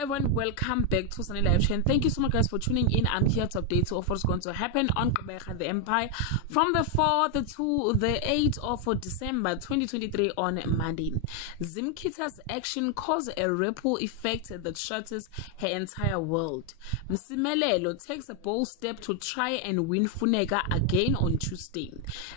everyone, welcome back to Sunny Live Chain. Thank you so much guys for tuning in. I'm here to update you of what's going to happen on Gqeberha the Empire from the 4th to the 8th of December 2023 on Monday. Zimkhitha's action caused a ripple effect that shatters her entire world. Msimelelo takes a bold step to try and win Funeka again on Tuesday.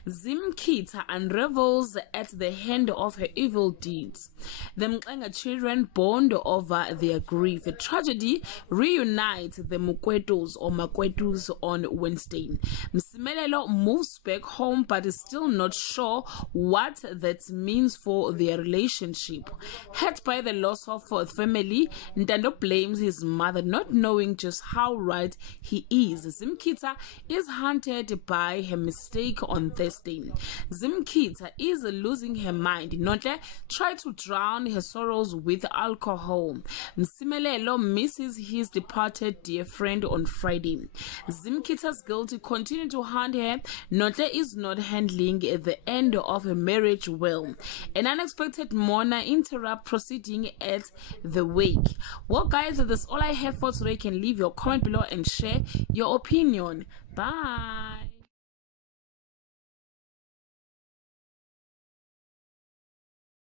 Zimkhitha unravels at the hand of her evil deeds. The Mxenge children bond over their grief. The tragedy reunites the Mukwetos or Makwetos on Wednesday. Msimelelo moves back home but is still not sure what that means for their relationship. Hurt by the loss of family, Ntando blames his mother, not knowing just how right he is. Zimkhitha is haunted by her mistake on Thursday. Zimkhitha is losing her mind. Notle tried to drown her sorrows with alcohol. Msimelelo misses his departed dear friend on Friday. Zimkhitha's guilt continue to haunt her. Notle is not handling the end of her marriage well. An unexpected mourner interrupt proceeding at the wake. Well guys, that's all I have for today. You can leave your comment below and share your opinion. Bye.